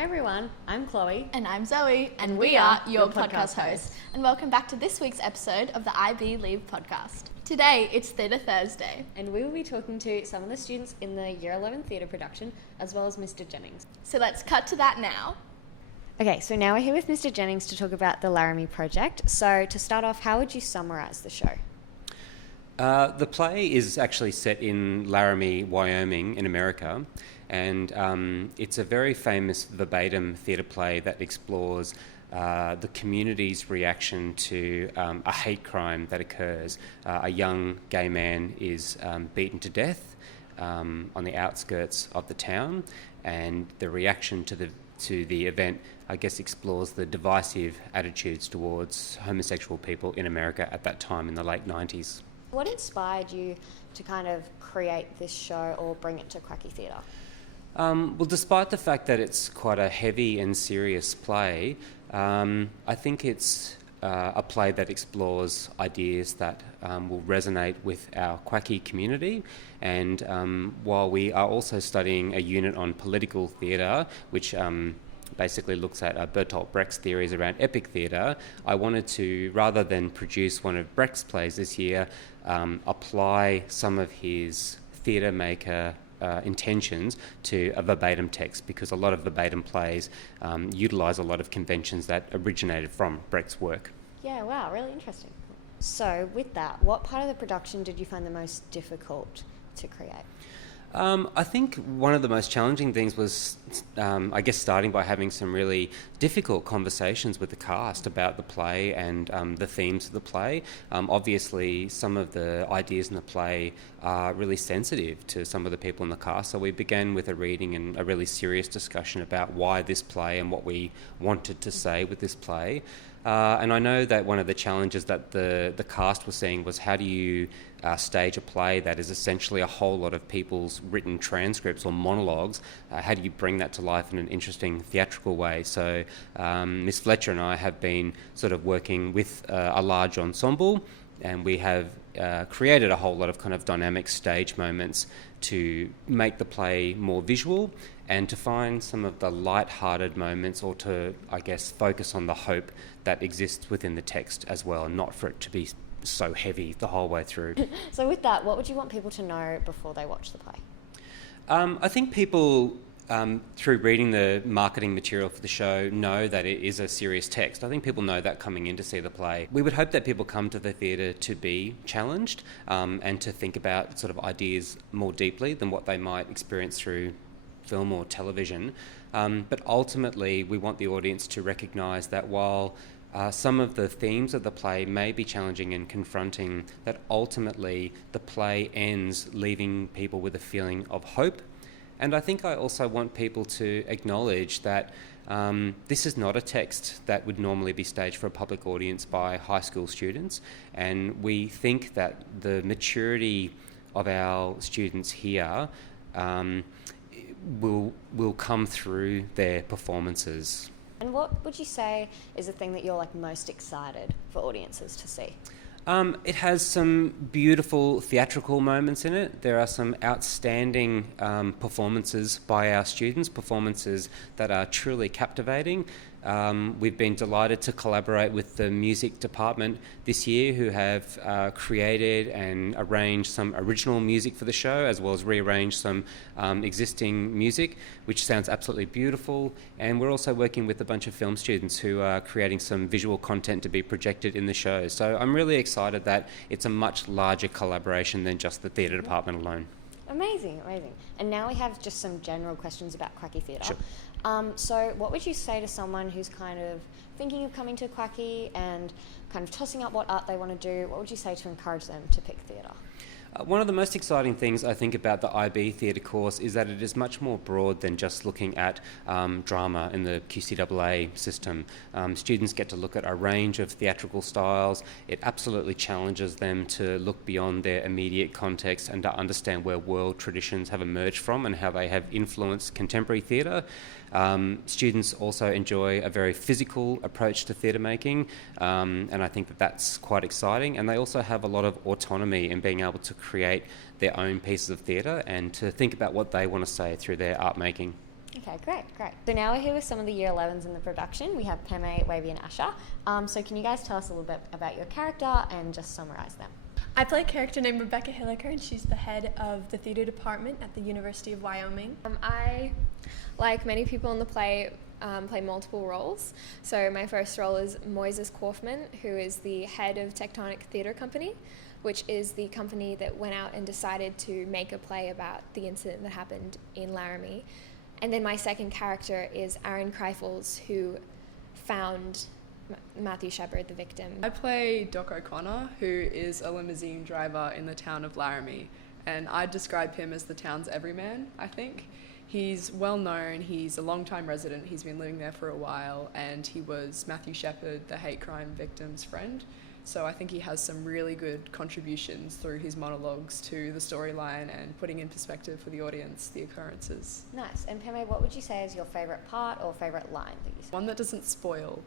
Hi everyone, I'm Chloe. And I'm Zoe, and we are your podcast hosts. And welcome back to this week's episode of the IBelieve podcast. Today, it's Theatre Thursday. And we will be talking to some of the students in the Year 11 theatre production, as well as Mr Jennings. So let's cut to that now. Okay, so now we're here with Mr Jennings to talk about the Laramie Project. So to start off, how would you summarise the show? The play is actually set in Laramie, Wyoming in America, and it's a very famous verbatim theatre play that explores the community's reaction to a hate crime that occurs. A young gay man is beaten to death on the outskirts of the town, and the reaction to the event, I guess, explores the divisive attitudes towards homosexual people in America at that time in the late 90s. What inspired you to kind of create this show or bring it to QACI Theatre? Well, despite the fact that it's quite a heavy and serious play, I think it's a play that explores ideas that will resonate with our QACI community. And while we are also studying a unit on political theatre, which basically looks at Bertolt Brecht's theories around epic theatre, I wanted to, rather than produce one of Brecht's plays this year, apply some of his theatre maker intentions to a verbatim text, because a lot of verbatim plays utilise a lot of conventions that originated from Brecht's work. Yeah, wow, really interesting. So with that, what part of the production did you find the most difficult to create? I think one of the most challenging things was, I guess, starting by having some really difficult conversations with the cast about the play and the themes of the play. Obviously, some of the ideas in the play are really sensitive to some of the people in the cast, so we began with a reading and a really serious discussion about why this play and what we wanted to say with this play. And I know that one of the challenges that the cast was seeing was, how do you stage a play that is essentially a whole lot of people's written transcripts or monologues? How do you bring that to life in an interesting theatrical way? So Miss Fletcher and I have been sort of working with a large ensemble, and we have created a whole lot of kind of dynamic stage moments to make the play more visual and to find some of the light-hearted moments, or to, I guess, focus on the hope that exists within the text as well, and not for it to be so heavy the whole way through. So with that, what would you want people to know before they watch the play? I think people, through reading the marketing material for the show, know that it is a serious text. I think people know that coming in to see the play. We would hope that people come to the theatre to be challenged and to think about sort of ideas more deeply than what they might experience through film or television. But ultimately, we want the audience to recognise that while some of the themes of the play may be challenging and confronting, that ultimately the play ends leaving people with a feeling of hope. And I think I also want people to acknowledge that this is not a text that would normally be staged for a public audience by high school students, and we think that the maturity of our students here will come through their performances. And what would you say is the thing that you're most excited for audiences to see? It has some beautiful theatrical moments in it. There are some outstanding performances by our students, performances that are truly captivating. We've been delighted to collaborate with the music department this year, who have created and arranged some original music for the show, as well as rearranged some existing music, which sounds absolutely beautiful. And we're also working with a bunch of film students who are creating some visual content to be projected in the show. So I'm really excited that it's a much larger collaboration than just the theatre department alone. Amazing, amazing. And now we have just some general questions about QACI Theatre. Sure. So what would you say to someone who's kind of thinking of coming to QACI and kind of tossing up what art they want to do? What would you say to encourage them to pick theatre? One of the most exciting things I think about the IB theatre course is that it is much more broad than just looking at drama in the QCAA system. Students get to look at a range of theatrical styles. It absolutely challenges them to look beyond their immediate context and to understand where world traditions have emerged from and how they have influenced contemporary theatre. Students also enjoy a very physical approach to theatre making, and I think that that's quite exciting. And they also have a lot of autonomy in being able to create their own pieces of theatre and to think about what they want to say through their art making. Okay, great. So now we're here with some of the Year 11s in the production. We have Pemay, Wavey and Asha. So can you guys tell us a little bit about your character and just summarise them? I play a character named Rebecca Hilliker, and she's the head of the theatre department at the University of Wyoming. I, like many people in the play, play multiple roles. So my first role is Moises Kaufman, who is the head of Tectonic Theatre Company, which is the company that went out and decided to make a play about the incident that happened in Laramie. And then my second character is Aaron Kreifels, who found Matthew Shepard, the victim. I play Doc O'Connor, who is a limousine driver in the town of Laramie, and I describe him as the town's everyman, I think. He's well known, he's a long-time resident, he's been living there for a while, and he was Matthew Shepard, the hate crime victim's friend. So I think he has some really good contributions through his monologues to the storyline and putting in perspective for the audience the occurrences. Nice. And Pemay, what would you say is your favourite part or favourite line that you say? One that doesn't spoil.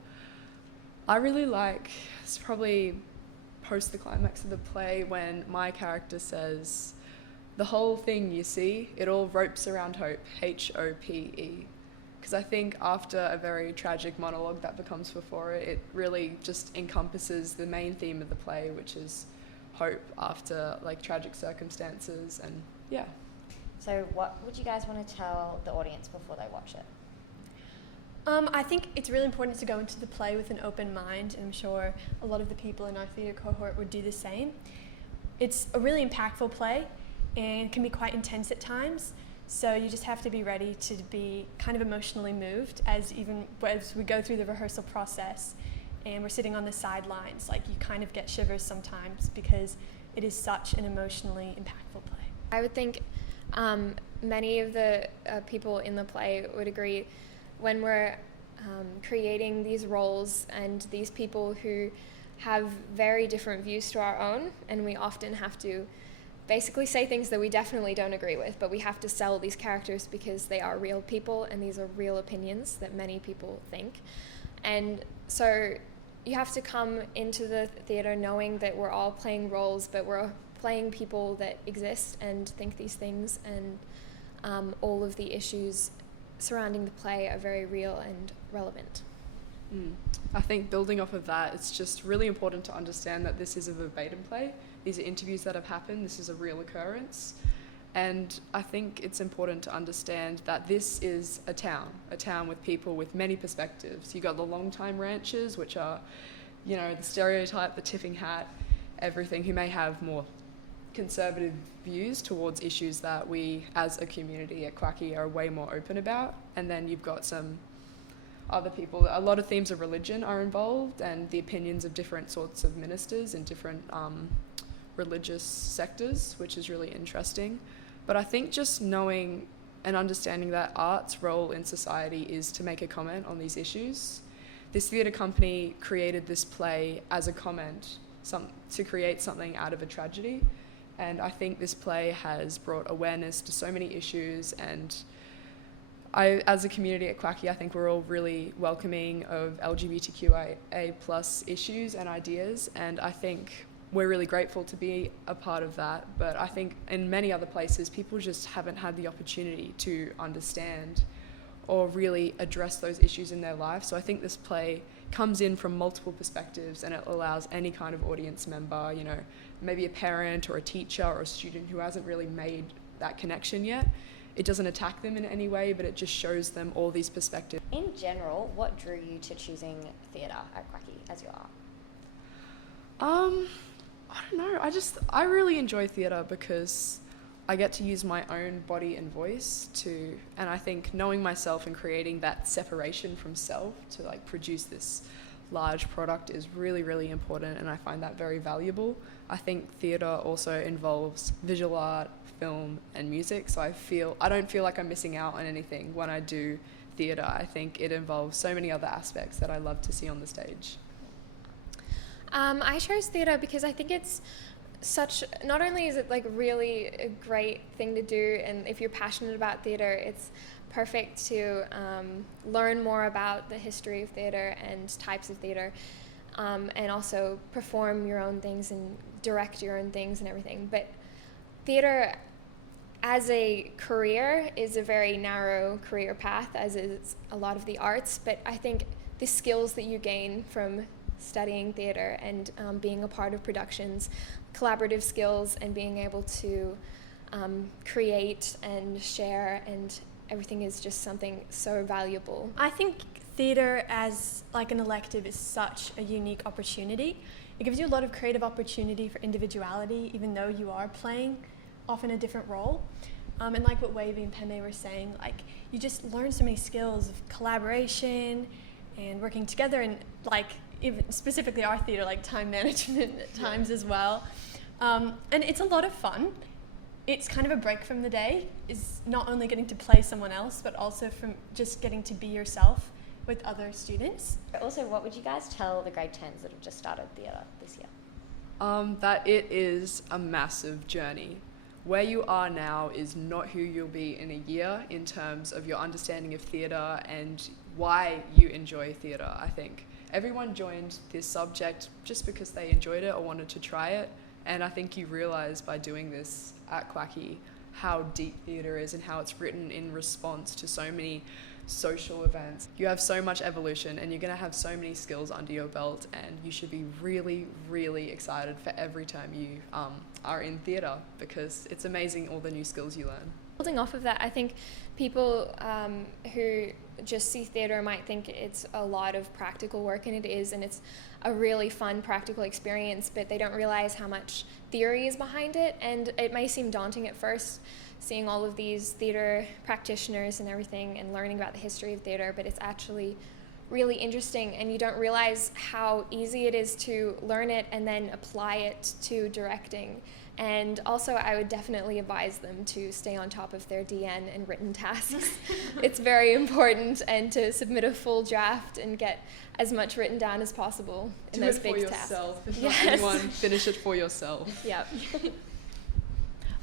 I really like, it's probably post the climax of the play when my character says, "The whole thing you see, it all ropes around hope, H-O-P-E." Because I think after a very tragic monologue that becomes before it, it really just encompasses the main theme of the play, which is hope after like tragic circumstances, and yeah. So what would you guys want to tell the audience before they watch it? I think it's really important to go into the play with an open mind, and I'm sure a lot of the people in our theatre cohort would do the same. It's a really impactful play and can be quite intense at times, so you just have to be ready to be kind of emotionally moved as we go through the rehearsal process and we're sitting on the sidelines. Like, you kind of get shivers sometimes because it is such an emotionally impactful play. I would think many of the people in the play would agree when we're creating these roles and these people who have very different views to our own, and we often have to basically say things that we definitely don't agree with, but we have to sell these characters because they are real people and these are real opinions that many people think. And so you have to come into the theatre knowing that we're all playing roles, but we're playing people that exist and think these things, and all of the issues surrounding the play are very real and relevant. I think building off of that, it's just really important to understand that this is a verbatim play. These are interviews that have happened. This is a real occurrence. And I think it's important to understand that this is a town with people with many perspectives. You've got the long-time ranchers, which are, you know, the stereotype, the tipping hat, everything, who may have more conservative views towards issues that we as a community at QACI are way more open about. And then you've got some other people. A lot of themes of religion are involved, and the opinions of different sorts of ministers in different religious sectors, which is really interesting. But I think just knowing and understanding that art's role in society is to make a comment on these issues. This theatre company created this play as a comment, to create something out of a tragedy. And I think this play has brought awareness to so many issues, and as a community at QACI, I think we're all really welcoming of LGBTQIA+ issues and ideas, and I think we're really grateful to be a part of that. But I think in many other places, people just haven't had the opportunity to understand or really address those issues in their life. So I think this play comes in from multiple perspectives, and it allows any kind of audience member, you know, maybe a parent or a teacher or a student who hasn't really made that connection yet. It doesn't attack them in any way, but it just shows them all these perspectives. In general, what drew you to choosing theatre at QACI as your art? I don't know. I really enjoy theatre because I get to use my own body and voice and I think knowing myself and creating that separation from self to like produce this large product is really, really important, and I find that very valuable. I think theatre also involves visual art, film and music, so I don't feel like I'm missing out on anything when I do theatre. I think it involves so many other aspects that I love to see on the stage. I chose theatre because I think it's not only is it like really a great thing to do, and if you're passionate about theatre, it's perfect to learn more about the history of theatre and types of theatre, and also perform your own things and direct your own things and everything. But theatre as a career is a very narrow career path, as is a lot of the arts, but I think the skills that you gain from studying theatre and being a part of productions, collaborative skills, and being able to create and share, and everything is just something so valuable. I think theatre as like an elective is such a unique opportunity. It gives you a lot of creative opportunity for individuality, even though you are playing often a different role. And like what Wavey and Pemay were saying, like you just learn so many skills of collaboration and working together, and like even specifically our theatre, like time management at times as well. And it's a lot of fun. It's kind of a break from the day, is not only getting to play someone else, but also from just getting to be yourself with other students. Also, what would you guys tell the grade 10s that have just started theatre this year? That it is a massive journey. Where you are now is not who you'll be in a year in terms of your understanding of theatre and why you enjoy theatre, I think. Everyone joined this subject just because they enjoyed it or wanted to try it, and I think you realise by doing this at QACI how deep theatre is and how it's written in response to so many social events. You have so much evolution and you're going to have so many skills under your belt, and you should be really, really excited for every time you are in theatre, because it's amazing all the new skills you learn. Building off of that, I think people who just see theatre might think it's a lot of practical work, and it is, and it's a really fun practical experience, but they don't realize how much theory is behind it, and it may seem daunting at first, seeing all of these theatre practitioners and everything and learning about the history of theatre, but it's actually really interesting, and you don't realize how easy it is to learn it and then apply it to directing. And also, I would definitely advise them to stay on top of their DN and written tasks. It's very important, and to submit a full draft and get as much written down as possible in those big tasks. Do it for yourself. If not anyone, finish it for yourself. Yep.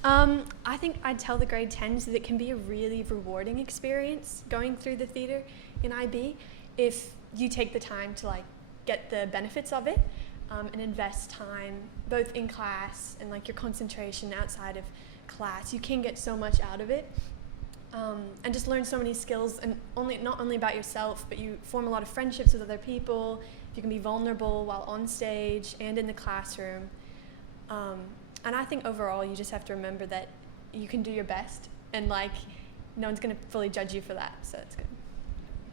I think I'd tell the grade 10s that it can be a really rewarding experience going through the theatre in IB if you take the time to like get the benefits of it, and invest time both in class and like your concentration outside of class. You can get so much out of it, and just learn so many skills, and not only about yourself, but you form a lot of friendships with other people. You can be vulnerable while on stage and in the classroom. And I think overall you just have to remember that you can do your best, and like no one's going to fully judge you for that, so it's good.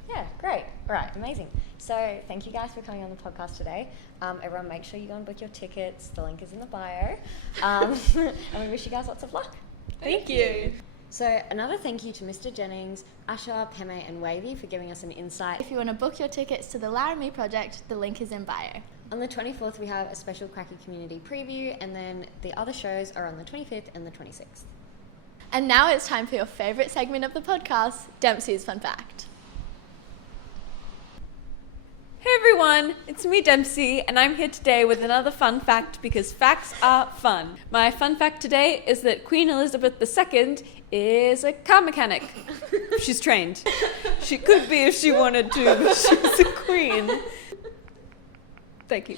Yeah, great. All right, amazing. So thank you guys for coming on the podcast today. Everyone, make sure you go and book your tickets. The link is in the bio. And we wish you guys lots of luck. Thank you. So another thank you to Mr Jennings, Asha, Pemay and Wavey for giving us an insight. If you want to book your tickets to the Laramie Project, the link is in bio. On the 24th, we have a special QACI community preview, and then the other shows are on the 25th and the 26th. And now it's time for your favourite segment of the podcast, Dempsey's Fun Fact. Hey everyone, it's me Dempsey, and I'm here today with another fun fact because facts are fun. My fun fact today is that Queen Elizabeth II is a car mechanic. She's trained. She could be if she wanted to, but she's a queen. Thank you.